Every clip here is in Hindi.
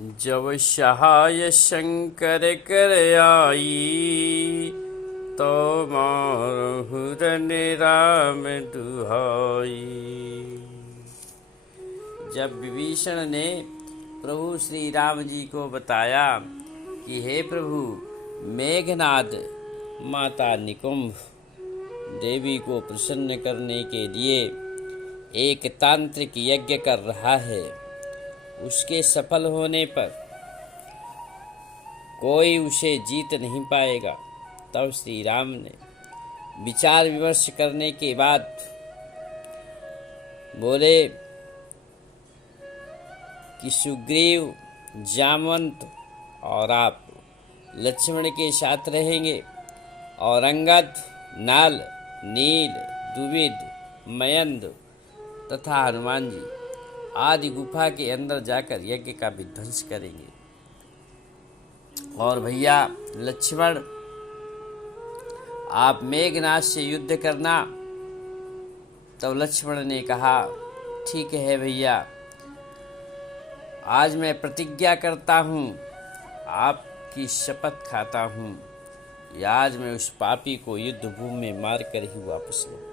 जब सहाय शंकर कर आई, तो मारहु राम दुहाई। जब विभीषण ने प्रभु श्री राम जी को बताया कि हे प्रभु, मेघनाद माता निकुंभ देवी को प्रसन्न करने के लिए एक तांत्रिक यज्ञ कर रहा है, उसके सफल होने पर कोई उसे जीत नहीं पाएगा। तब श्री राम ने विचार विमर्श करने के बाद बोले कि सुग्रीव, जामवंत और आप लक्ष्मण के साथ रहेंगे और अंगद, नल, नील, द्विविद, मयंद तथा हनुमान जी आदि गुफा के अंदर जाकर यज्ञ का विध्वंस करेंगे। और भैया लक्ष्मण, आप मेघनाद से युद्ध करना। तब लक्ष्मण ने कहा, ठीक है भैया, आज मैं प्रतिज्ञा करता हूँ, आपकी शपथ खाता हूँ कि आज मैं उस पापी को युद्ध भूमि में मार कर ही वापस लौटूंगा।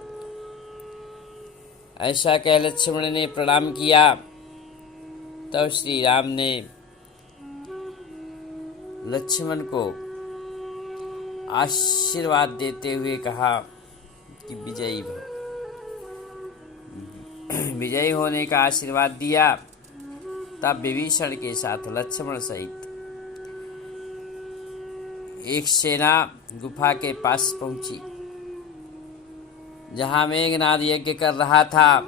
ऐसा कह लक्ष्मण ने प्रणाम किया। तब श्री राम ने लक्ष्मण को आशीर्वाद देते हुए कहा कि विजयी भव। विजयी होने का आशीर्वाद दिया। तब विभीषण के साथ लक्ष्मण सहित एक सेना गुफा के पास पहुंची, जहां मेघनाद यज्ञ कर रहा था।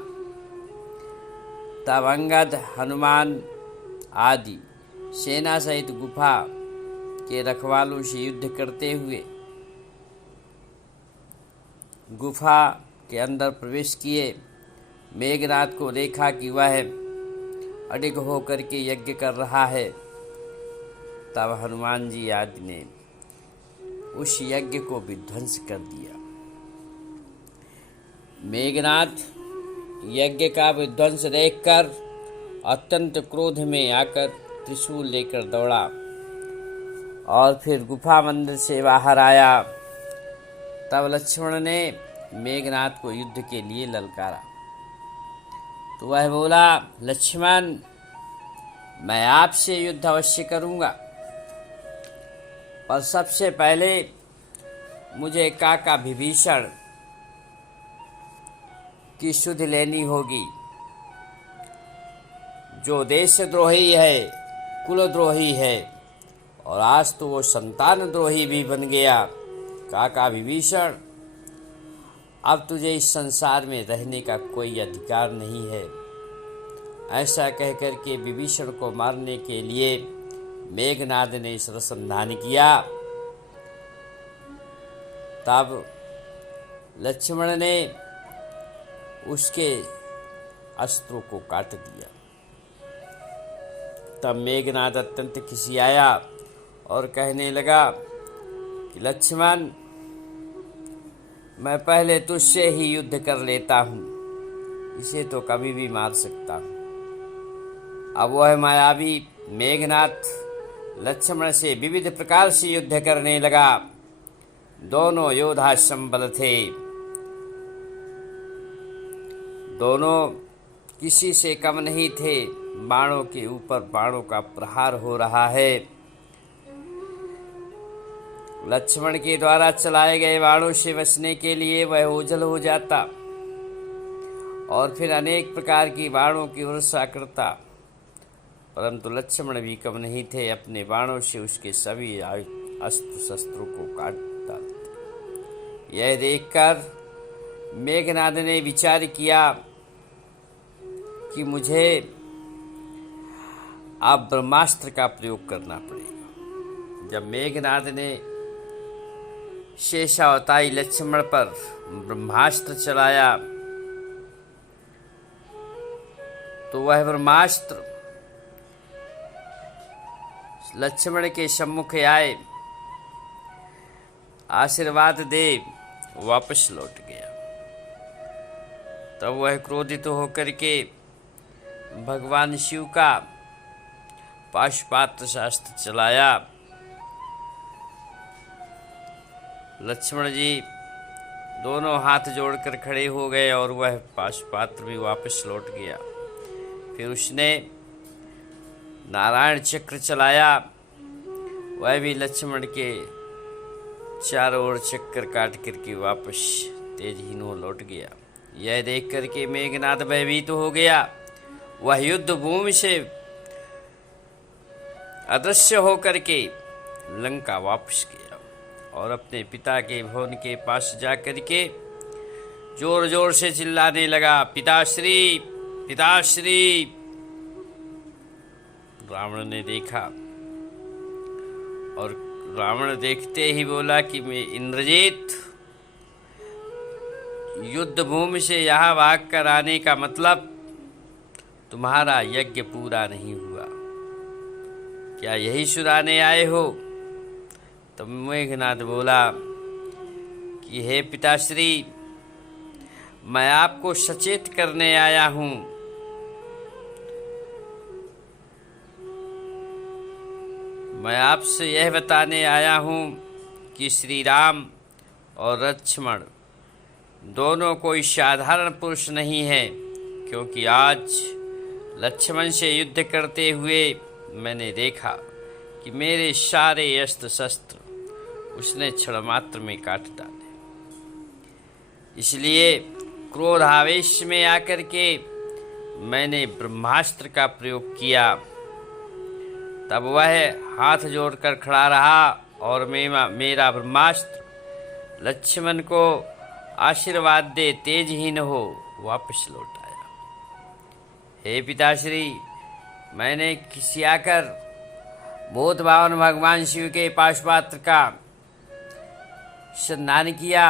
तब अंगद, हनुमान आदि सेना सहित गुफा के रखवालों से युद्ध करते हुए गुफा के अंदर प्रवेश किए। मेघनाद को देखा कि वह अडिग होकर के यज्ञ कर रहा है। तब हनुमान जी आदि ने उस यज्ञ को विध्वंस कर दिया। मेघनाद यज्ञ का विध्वंस देखकर अत्यंत क्रोध में आकर त्रिशूल लेकर दौड़ा और फिर गुफा मंदिर से बाहर आया। तब लक्ष्मण ने मेघनाद को युद्ध के लिए ललकारा। तो वह बोला, लक्ष्मण, मैं आपसे युद्ध अवश्य करूंगा, पर सबसे पहले मुझे काका विभीषण की सुध लेनी होगी, जो देशद्रोही है, कुलद्रोही है और आज तो वो संतान द्रोही भी बन गया। काका विभीषण, अब तुझे इस संसार में रहने का कोई अधिकार नहीं है। ऐसा कहकर के विभीषण को मारने के लिए मेघनाद ने सरसंधान किया। तब लक्ष्मण ने उसके अस्त्रों को काट दिया। तब मेघनाद अत्यंत खिसियाया और कहने लगा कि लक्ष्मण, मैं पहले तुझसे ही युद्ध कर लेता हूँ, इसे तो कभी भी मार सकता हूँ। अब वह मायावी मेघनाद लक्ष्मण से विविध प्रकार से युद्ध करने लगा। दोनों योद्धा संबल थे, दोनों किसी से कम नहीं थे। बाणों के ऊपर बाणों का प्रहार हो रहा है। लक्ष्मण के द्वारा चलाए गए बाणों से बचने के लिए वह ओझल हो जाता और फिर अनेक प्रकार की बाणों की वर्षा करता, परंतु लक्ष्मण भी कम नहीं थे। अपने बाणों से उसके सभी अस्त्र शस्त्रों को काट डालते। यह देखकर मेघनाद ने विचार किया कि मुझे अब ब्रह्मास्त्र का प्रयोग करना पड़ेगा। जब मेघनाद ने शेषावतारी लक्ष्मण पर ब्रह्मास्त्र चलाया, तो वह ब्रह्मास्त्र लक्ष्मण के सम्मुख आए, आशीर्वाद दे वापस लौट गया। तब वह क्रोधित होकर के भगवान शिव का पाशुपात्र शास्त्र चलाया। लक्ष्मण जी दोनों हाथ जोड़कर खड़े हो गए और वह पाशुपात्र भी वापस लौट गया। फिर उसने नारायण चक्र चलाया, वह भी लक्ष्मण के चारों ओर चक्कर काट करके वापस तेजहीन हो लौट गया। यह देख करके मेघनाद भयभीत हो गया। वह युद्ध भूमि से अदृश्य होकर के लंका वापस गया और अपने पिता के भवन के पास जाकर के जोर जोर से चिल्लाने लगा, पिताश्री पिताश्री। रावण ने देखा और रावण देखते ही बोला कि मैं इंद्रजीत, युद्ध भूमि से यहाँ भाग कर आने का मतलब तुम्हारा यज्ञ पूरा नहीं हुआ, क्या यही सुनाने आए हो? तब मेघनाद बोला कि हे पिताश्री, मैं आपको सचेत करने आया हूँ। मैं आपसे यह बताने आया हूँ कि श्री राम और लक्ष्मण दोनों कोई साधारण पुरुष नहीं है, क्योंकि आज लक्ष्मण से युद्ध करते हुए मैंने देखा कि मेरे सारे अस्त्र शस्त्र उसने क्षण मात्र में काट डाले। इसलिए क्रोध आवेश में आकर के मैंने ब्रह्मास्त्र का प्रयोग किया। तब वह हाथ जोड़कर खड़ा रहा और मेरा ब्रह्मास्त्र लक्ष्मण को आशीर्वाद दे तेजहीन हो वापस लौट आया। हे पिताश्री, मैंने खिसियाकर भूत भावन भगवान शिव के पाशुपात्र का स्नान किया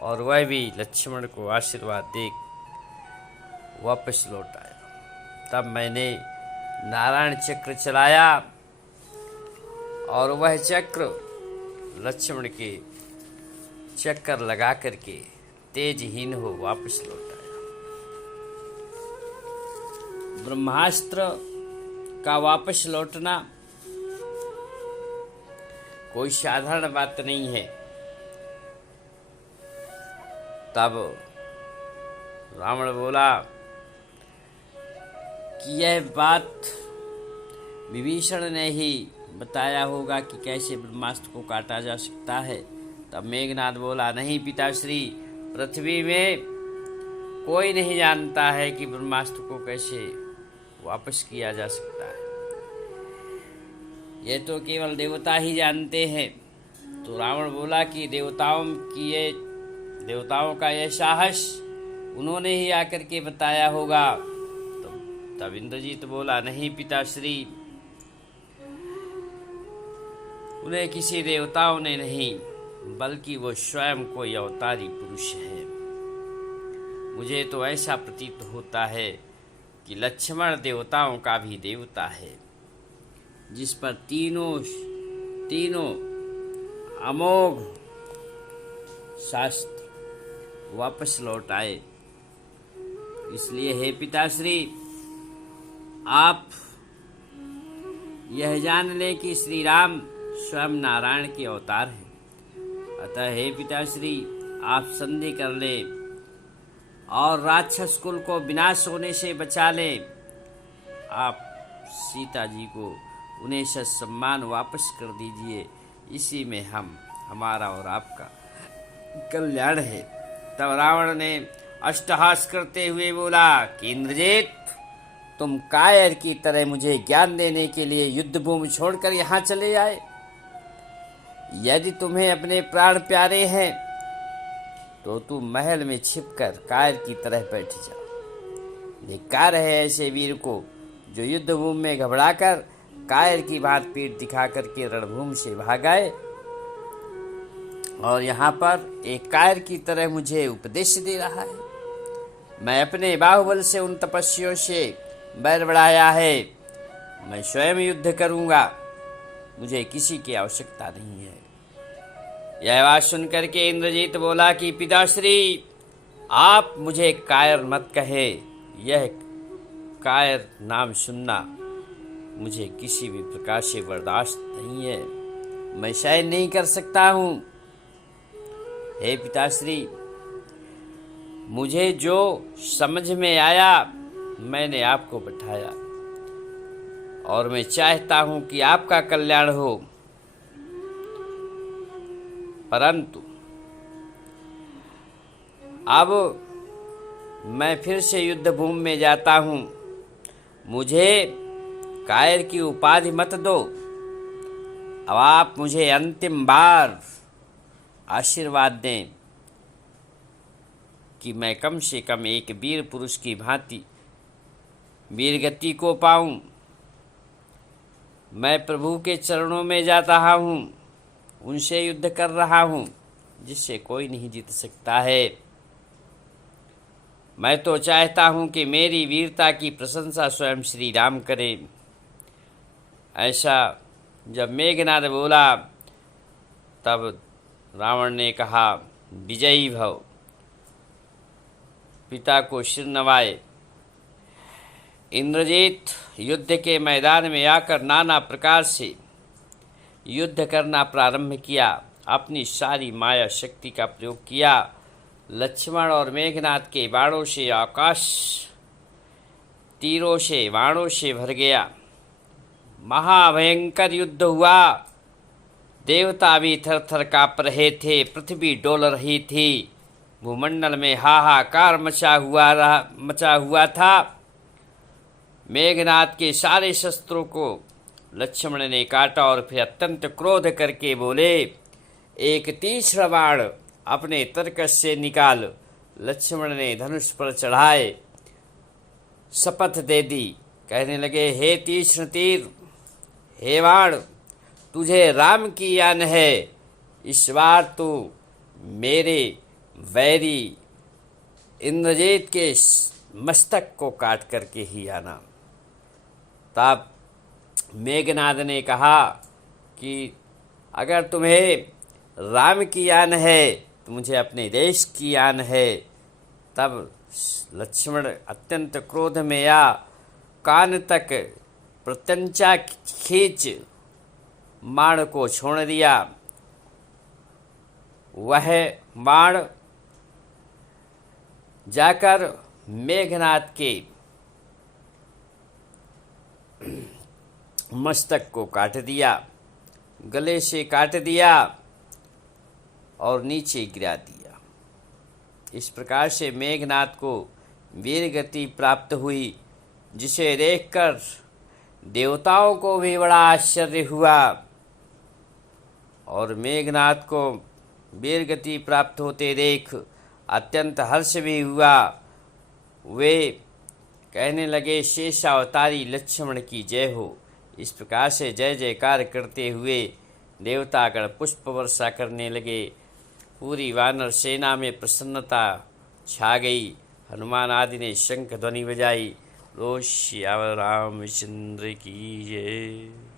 और वह भी लक्ष्मण को आशीर्वाद दे वापस लौट आया। तब मैंने नारायण चक्र चलाया और वह चक्र लक्ष्मण के चक्कर लगा करके तेजहीन हो वापस लौट आया। ब्रह्मास्त्र का वापस लौटना कोई साधारण बात नहीं है। तब रावण बोला कि यह बात विभीषण ने ही बताया होगा कि कैसे ब्रह्मास्त्र को काटा जा सकता है। तब मेघनाद बोला, नहीं पिताश्री, पृथ्वी में कोई नहीं जानता है कि ब्रह्मास्त्र को कैसे वापस किया जा सकता है, यह तो केवल देवता ही जानते हैं। तो रावण बोला कि देवताओं का यह साहस उन्होंने ही आकर के बताया होगा। तब इंद्रजीत बोला, नहीं पिताश्री, उन्हें किसी देवताओं ने नहीं, बल्कि वो स्वयं कोई अवतारी पुरुष है। मुझे तो ऐसा प्रतीत होता है कि लक्ष्मण देवताओं का भी देवता है, जिस पर तीनों अमोघ शास्त्र वापस लौट आए। इसलिए हे पिताश्री, आप यह जान लें कि श्री राम स्वयं नारायण के अवतार हैं। अतः हे पिताश्री, आप संधि कर लें और राक्षस कुल को विनाश होने से बचा लें। आप सीता जी को उन्हें सम्मान वापस कर दीजिए, इसी में हमारा और आपका कल्याण है। तब रावण ने अष्टहास करते हुए बोला कि इंद्रजीत, तुम कायर की तरह मुझे ज्ञान देने के लिए युद्ध भूमि छोड़कर यहाँ चले आए। यदि तुम्हें अपने प्राण प्यारे हैं तो तुम महल में छिपकर कायर की तरह बैठ जाओ। धिक्कार है ऐसे वीर को जो युद्ध भूमि में घबराकर कायर की भांत पीठ दिखा करके रणभूमि से भाग आए और यहाँ पर एक कायर की तरह मुझे उपदेश दे रहा है। मैं अपने बाहुबल से उन तपस्वियों से बैर बढ़ाया है, मैं स्वयं युद्ध करूंगा, मुझे किसी की आवश्यकता नहीं है। यह बात सुनकर के इंद्रजीत बोला कि पिताश्री, आप मुझे कायर मत कहे, यह कायर नाम सुनना मुझे किसी भी प्रकार से बर्दाश्त नहीं है, मैं सहन नहीं कर सकता हूँ। हे पिताश्री, मुझे जो समझ में आया मैंने आपको बैठाया और मैं चाहता हूँ कि आपका कल्याण हो, परंतु अब मैं फिर से युद्ध भूमि में जाता हूँ। मुझे कायर की उपाधि मत दो। अब आप मुझे अंतिम बार आशीर्वाद दें कि मैं कम से कम एक वीर पुरुष की भांति वीरगति को पाऊं। मैं प्रभु के चरणों में जा रहा हूँ, उनसे युद्ध कर रहा हूँ जिससे कोई नहीं जीत सकता है। मैं तो चाहता हूँ कि मेरी वीरता की प्रशंसा स्वयं श्री राम करें। ऐसा जब मेघनाद बोला तब रावण ने कहा, विजयी भव। पिता को सिर नवाए इंद्रजीत युद्ध के मैदान में आकर नाना प्रकार से युद्ध करना प्रारंभ किया। अपनी सारी माया शक्ति का प्रयोग किया। लक्ष्मण और मेघनाद के बाणों से आकाश तीरों से बाणों से भर गया। महाभयंकर युद्ध हुआ। देवता भी थर थर काँप रहे थे, पृथ्वी डोल रही थी, भूमंडल में हाहाकार मचा हुआ था। मेघनाद के सारे शस्त्रों को लक्ष्मण ने काटा और फिर अत्यंत क्रोध करके बोले, एक तीक्ष्ण बाण अपने तरकश से निकाल। लक्ष्मण ने धनुष पर चढ़ाए, शपथ दे दी, कहने लगे, हे तीक्ष्ण तीर, हे बाण, तुझे राम की आन है। इस बार तू मेरे वैरी इंद्रजीत के मस्तक को काट करके ही आना। तब मेघनाद ने कहा कि अगर तुम्हें राम की आन है तो मुझे अपने देश की आन है। तब लक्ष्मण अत्यंत क्रोध में आ कान तक प्रत्यंचा खींच बाण को छोड़ दिया। वह बाण जाकर मेघनाद के मस्तक को काट दिया, गले से काट दिया और नीचे गिरा दिया। इस प्रकार से मेघनाद को वीर गति प्राप्त हुई, जिसे देखकर देवताओं को भी बड़ा आश्चर्य हुआ और मेघनाद को वीर गति प्राप्त होते देख अत्यंत हर्ष भी हुआ। वे कहने लगे, शेषावतारी लक्ष्मण की जय हो। इस प्रकार से जय जयकार करते हुए देवतागण पुष्प वर्षा करने लगे। पूरी वानर सेना में प्रसन्नता छा गई। हनुमान आदि ने शंख ध्वनि बजाई। लो श्याम रामचंद्र की जय।